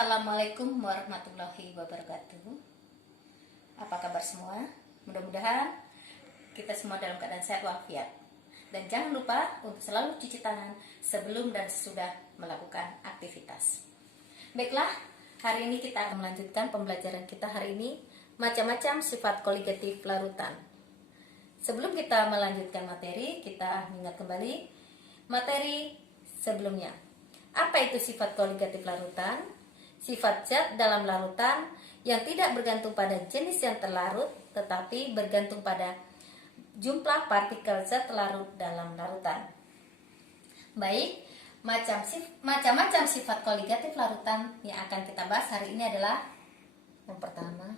Assalamualaikum warahmatullahi wabarakatuh. Apa kabar semua? Mudah-mudahan kita semua dalam keadaan sehat walafiat. Dan jangan lupa untuk selalu cuci tangan sebelum dan sesudah melakukan aktivitas. Baiklah, hari ini kita akan melanjutkan pembelajaran kita hari ini, macam-macam sifat koligatif larutan. Sebelum kita melanjutkan materi, kita ingat kembali materi sebelumnya. Apa itu sifat koligatif larutan? Sifat zat dalam larutan yang tidak bergantung pada jenis yang terlarut, tetapi bergantung pada jumlah partikel zat larut dalam larutan. Baik, macam-macam sifat koligatif larutan yang akan kita bahas hari ini adalah yang pertama,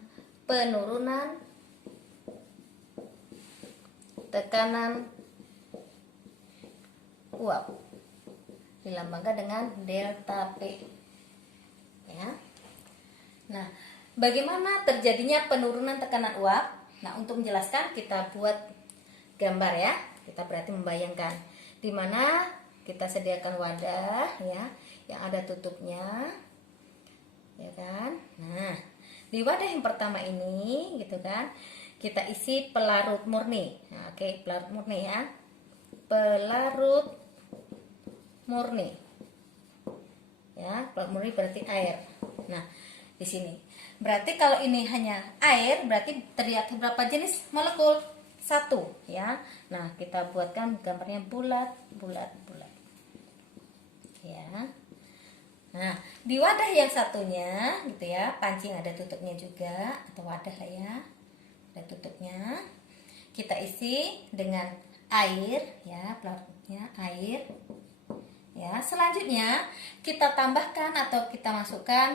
penurunan tekanan uap dilambangkan dengan delta P. Ya. Nah, bagaimana terjadinya penurunan tekanan uap? Nah, untuk menjelaskan kita buat gambar ya. Kita berarti membayangkan di mana kita sediakan wadah ya yang ada tutupnya. Ya kan? Nah, di wadah yang pertama ini gitu kan, kita isi pelarut murni. Nah, oke, pelarut murni ya. Pelarut murni. Ya, pelarut murni berarti air. Nah, di sini. Berarti kalau ini hanya air, berarti terlihat berapa jenis molekul? 1, ya. Nah, kita buatkan gambarnya bulat. Ya. Nah, di wadah yang satunya gitu ya, pancing ada tutupnya juga atau wadah lah ya. Ada tutupnya. Kita isi dengan air ya, pelarutnya air. Ya, selanjutnya kita tambahkan atau kita masukkan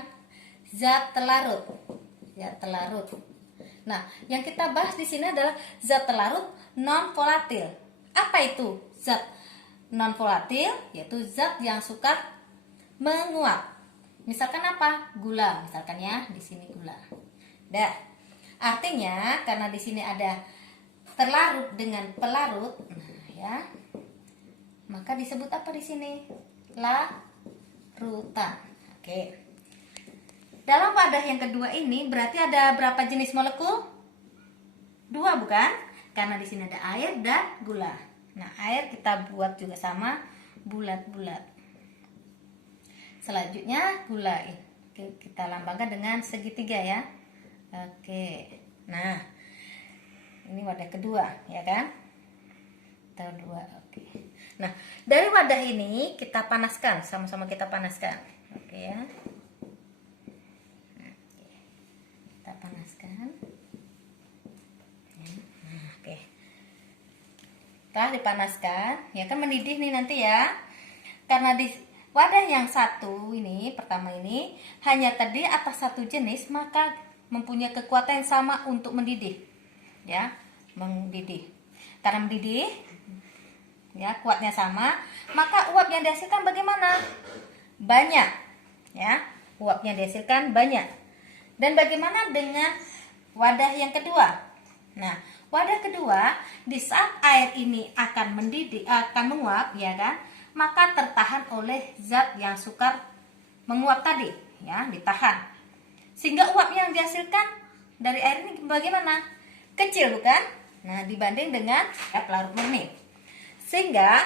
zat telarut. Zat telarut. Nah, yang kita bahas di sini adalah zat telarut non volatil. Apa itu zat non volatil? Yaitu zat yang suka menguap. Misalkan apa? Gula, misalkan ya, di sini gula. Dah. Artinya karena di sini ada terlarut dengan pelarut, nah ya. Maka disebut apa di sini? Larutan. Oke. Dalam wadah yang kedua ini berarti ada berapa jenis molekul? 2 bukan? Karena di sini ada air dan gula. Nah, air kita buat juga sama bulat-bulat. Selanjutnya gula. Oke, kita lambangkan dengan segitiga ya. Oke. Nah, ini wadah kedua, ya kan? Kedua. Oke. Nah, dari wadah ini kita panaskan, sama-sama kita panaskan. Oke ya. Kita panaskan. Nah, oke. Setelah dipanaskan, ya kan mendidih nih nanti ya. Karena di wadah yang satu ini, pertama ini, hanya terdiri atas satu jenis, maka mempunyai kekuatan yang sama untuk mendidih. Ya, mendidih. Karena mendidih, ya kuatnya sama, maka uap yang dihasilkan bagaimana? Banyak, ya uap yang dihasilkan banyak. Dan bagaimana dengan wadah yang kedua? Nah, wadah kedua, di saat air ini akan mendidih, akan menguap, ya kan, maka tertahan oleh zat yang sukar menguap tadi, ya ditahan, sehingga uap yang dihasilkan dari air ini bagaimana? Kecil bukan? Nah, dibanding dengan ya, pelarut murni. Sehingga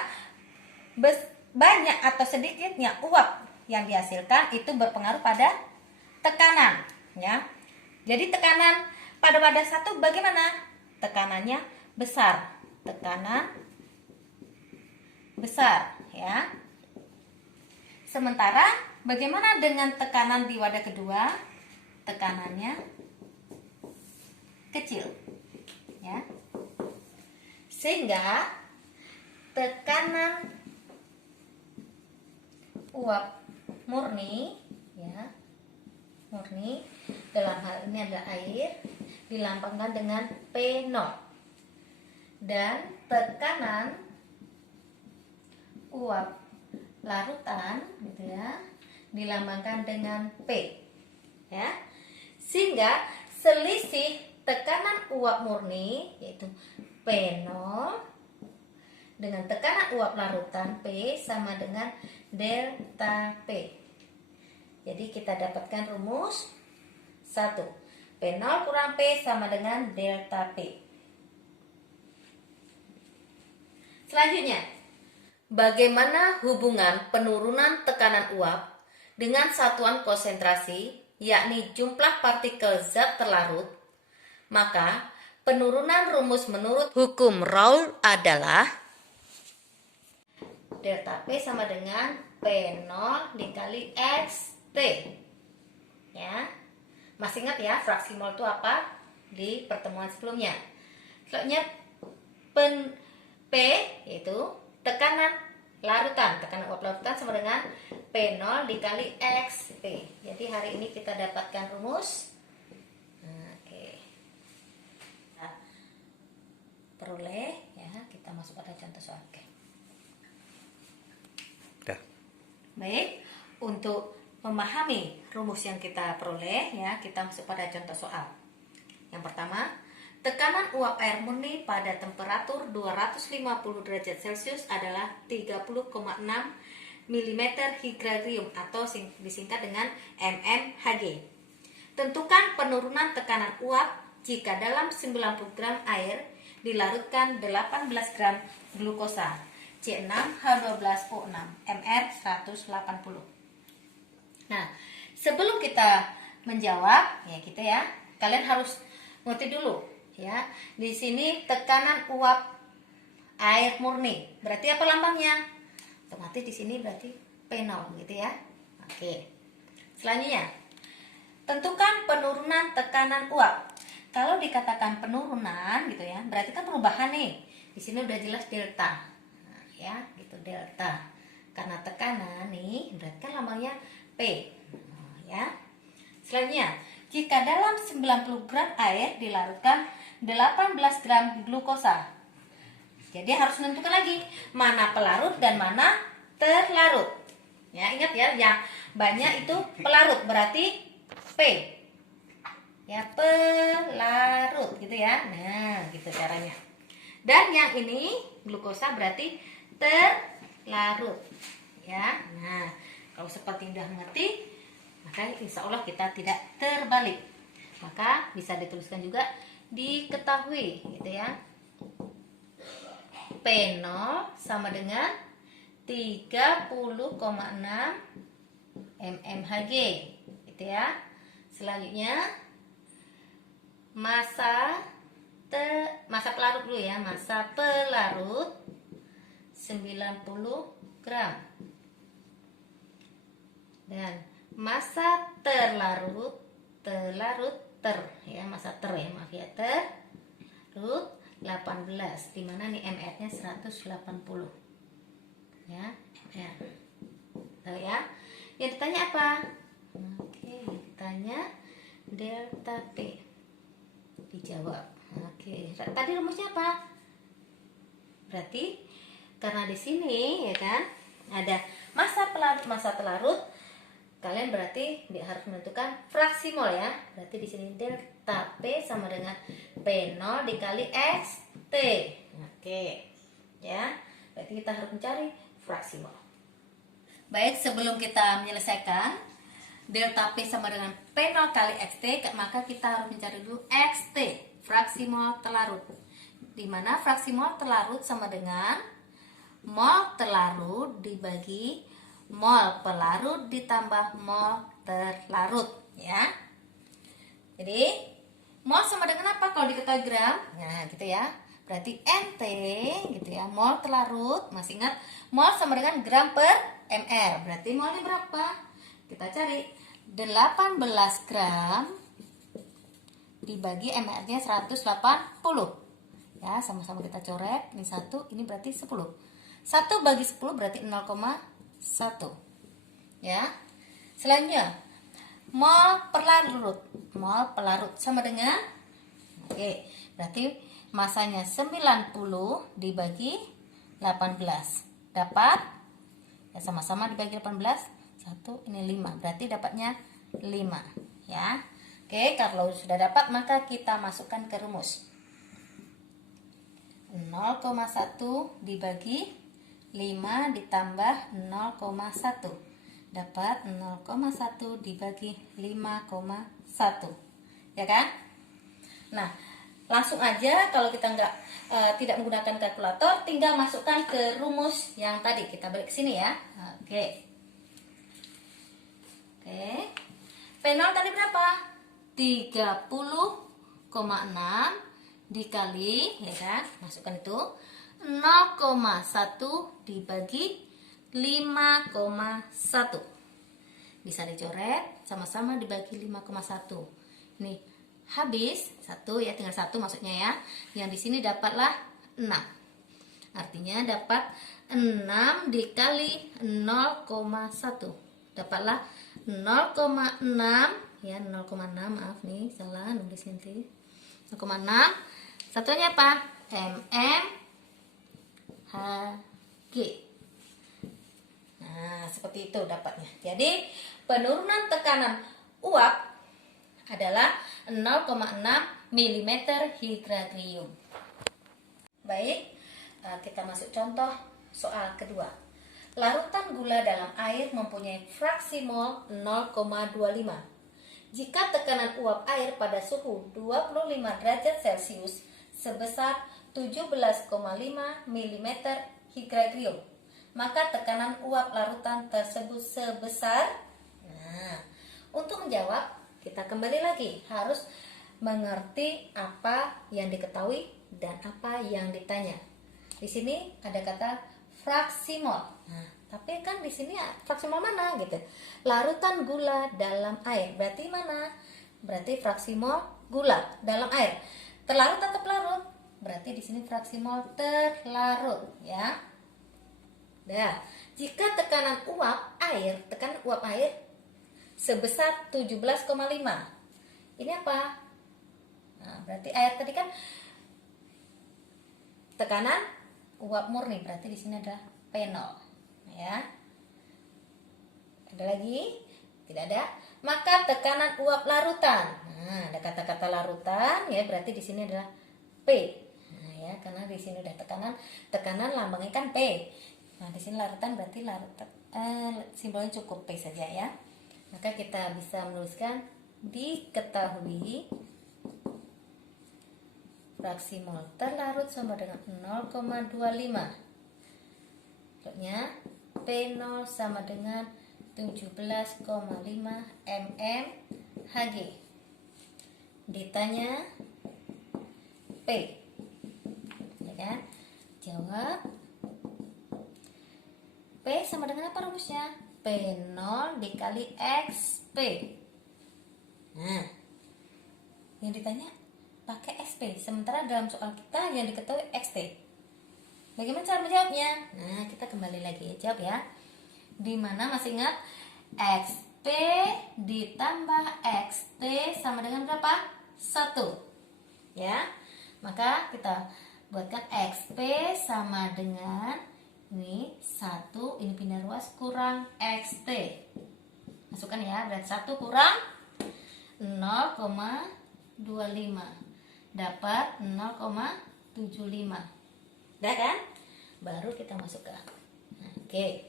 banyak atau sedikitnya uap yang dihasilkan itu berpengaruh pada tekanan ya. Jadi tekanan pada wadah satu bagaimana? Tekanannya besar. Tekanan besar ya. Sementara bagaimana dengan tekanan di wadah kedua? Tekanannya kecil ya. Sehingga tekanan uap murni ya, murni dalam hal ini adalah air, dilambangkan dengan P0, dan tekanan uap larutan gitu ya, dilambangkan dengan P ya. Sehingga selisih tekanan uap murni yaitu P0 dengan tekanan uap larutan P sama dengan delta P. Jadi kita dapatkan rumus 1. P0 kurang P sama dengan delta P. Selanjutnya, bagaimana hubungan penurunan tekanan uap dengan satuan konsentrasi, yakni jumlah partikel zat terlarut? Maka, penurunan rumus menurut hukum Raoult adalah delta P sama dengan P0 dikali XT. Ya. Masih ingat ya fraksi mol itu apa di pertemuan sebelumnya? Selanjutnya P yaitu tekanan larutan, tekanan uap larutan sama dengan P0 dikali XP. Jadi hari ini kita dapatkan rumus. Oke. Nah, peroleh ya, kita masuk pada contoh soal. Oke. Baik, untuk memahami rumus yang kita peroleh ya, kita masuk pada contoh soal. Yang pertama, tekanan uap air murni pada temperatur 250 derajat Celcius adalah 30,6 mm Hg atau disingkat dengan mmHg. Tentukan penurunan tekanan uap jika dalam 90 gram air dilarutkan 18 gram glukosa C6H12O6 Mr 180. Nah, sebelum kita menjawab ya kita ya, kalian harus ngerti dulu ya. Di sini tekanan uap air murni. Berarti apa lambangnya? Otomatis di sini berarti P0 gitu ya. Oke. Selanjutnya, tentukan penurunan tekanan uap. Kalau dikatakan penurunan gitu ya, berarti kan perubahan nih. Di sini udah jelas delta. Nah, ya, gitu delta. Karena tekanan nih, berarti kan lambangnya P. Nah, ya. Selanjutnya, jika dalam 90 gram air dilarutkan 18 gram glukosa. Jadi harus menentukan lagi mana pelarut dan mana terlarut. Ya, ingat ya, yang banyak itu pelarut berarti P. Ya, pelarut gitu ya. Nah, gitu caranya. Dan yang ini glukosa berarti terlarut. Ya. Nah, kalau seperti udah mengerti, maka insya Allah kita tidak terbalik. Maka bisa dituliskan juga diketahui gitu ya. P0 sama dengan 30,6 mmHg gitu ya. Selanjutnya massa pelarut dulu ya. Massa pelarut 90 gram. Dan massa terlarut ya, massa ya, maaf ya, terlarut 18, dimana nih MR-nya 180 ya, MR. Tahu ya? Yang ditanya apa? Oke, yang ditanya delta P. Dijawab. Oke, tadi rumusnya apa? Berarti karena di sini ya kan ada massa pelarut, massa terlarut, kalian berarti harus menentukan fraksi mol ya. Berarti di sini delta P sama dengan P0 dikali XT. Oke. Ya. Berarti kita harus mencari fraksi mol. Baik, sebelum kita menyelesaikan delta P sama dengan P0 kali XT, maka kita harus mencari dulu XT, fraksi mol terlarut. Di mana fraksi mol terlarut sama dengan mol terlarut dibagi mol pelarut ditambah mol terlarut ya. Jadi mol sama dengan apa kalau diketahui gram? Nah gitu ya. Berarti NT gitu ya. Mol terlarut, masih ingat mol sama dengan gram per mr. Berarti molnya berapa? Kita cari 18 gram dibagi mr-nya 180 ya. Sama-sama kita coret. Ini 1, ini berarti 10. 1 bagi 10 berarti 0,1 ya. Selanjutnya mol pelarut sama dengan berarti masanya 90 dibagi 18 dapat ya, sama-sama dibagi 18 1, ini 5, berarti dapatnya 5 ya. Oke, kalau sudah dapat maka kita masukkan ke rumus. 0,1 dibagi 5 ditambah 0,1 dapat 0,1 dibagi 5,1, ya kan? Nah, langsung aja kalau kita tidak menggunakan kalkulator, tinggal masukkan ke rumus yang tadi. Kita balik ke sini ya. Oke. P0 tadi berapa? 30,6 dikali, ya kan? Masukkan itu 0,1 dibagi 5,1. Bisa dicoret, sama-sama dibagi 5,1. Nih, habis 1 ya, tinggal 1 maksudnya ya. Yang di sini dapatlah 6. Artinya dapat 6 dikali 0,1. Dapatlah 0,6 ya, 0,6, maaf nih salah nulis nanti. 0,6. Satunya apa? mmHg. Nah, seperti itu dapatnya. Jadi, penurunan tekanan uap adalah 0,6 mm Hg. Baik, kita masuk contoh soal kedua. Larutan gula dalam air mempunyai fraksi mol 0,25. Jika tekanan uap air pada suhu 25 derajat Celcius sebesar 17,5 mm Hg, maka tekanan uap larutan tersebut sebesar. Nah, untuk menjawab kita kembali lagi harus mengerti apa yang diketahui dan apa yang ditanya. Di sini ada kata fraksi mol. Nah, tapi kan di sini fraksi mol mana gitu? Larutan gula dalam air. Berarti mana? Berarti fraksi mol gula dalam air. Terlarut atau pelarut? Berarti di sini fraksi mol terlarut, ya. Nah, jika tekanan uap air sebesar 17,5. Ini apa? Nah, berarti air tadi kan tekanan uap murni, berarti di sini ada P0, ya. Ada lagi? Tidak ada. Maka tekanan uap larutan. Nah, ada kata-kata larutan, ya, berarti di sini adalah P. Nah, ya, karena di sini udah tekanan lambangnya kan P. Nah, di sini larutan berarti simbolnya cukup P saja ya. Maka kita bisa menuliskan diketahui fraksi mol terlarut sama dengan 0,25. Contohnya P0 sama dengan 17,5 mmHg. Ditanya P, ya kan? Jawab. P sama dengan apa rumusnya? P0 dikali XP. Nah, yang ditanya pakai XP, sementara dalam soal kita yang diketahui XT. Bagaimana cara menjawabnya? Nah, kita kembali lagi jawab ya. Dimana masih ingat XP ditambah XT sama dengan berapa? 1. Ya. Maka kita buatkan XP sama dengan ini 1, ini pindah ruas kurang XT. Masukkan ya, berarti 1 kurang 0,25. Dapat 0,75. Udah kan? Baru kita masukkan. Oke.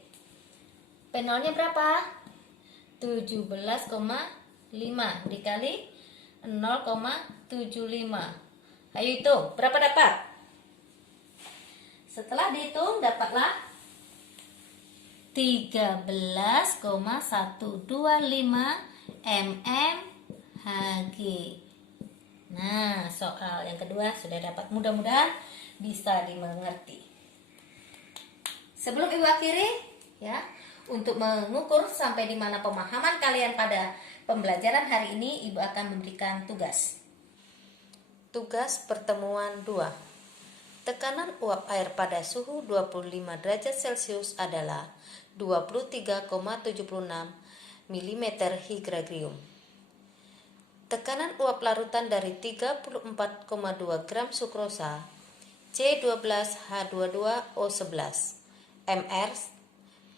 P0 nya berapa? 17,5 dikali 0,75. Ayo hitung, berapa dapat? Setelah dihitung dapatlah 13,125 mmHg. Nah, soal yang kedua sudah dapat, mudah-mudahan bisa dimengerti. Sebelum Ibu akhiri ya, untuk mengukur sampai di mana pemahaman kalian pada pembelajaran hari ini, Ibu akan memberikan tugas. Tugas pertemuan 2. Tekanan uap air pada suhu 25 derajat Celcius adalah 23,76 mm Hg. Tekanan uap larutan dari 34,2 gram sukrosa C12H22O11 Mr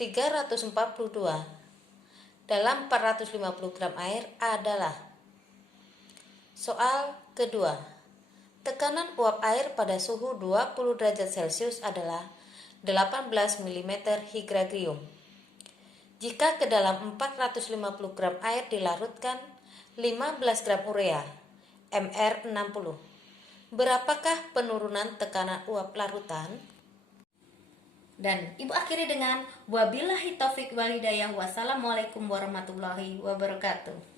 342 dalam 450 gram air adalah. Soal kedua. Tekanan uap air pada suhu 20 derajat Celcius adalah 18 mm Hg. Jika ke dalam 450 gram air dilarutkan 15 gram urea, MR60, berapakah penurunan tekanan uap larutan? Dan ibu akhiri dengan wabillahi taufik walhidayah. Wassalamualaikum warahmatullahi wabarakatuh.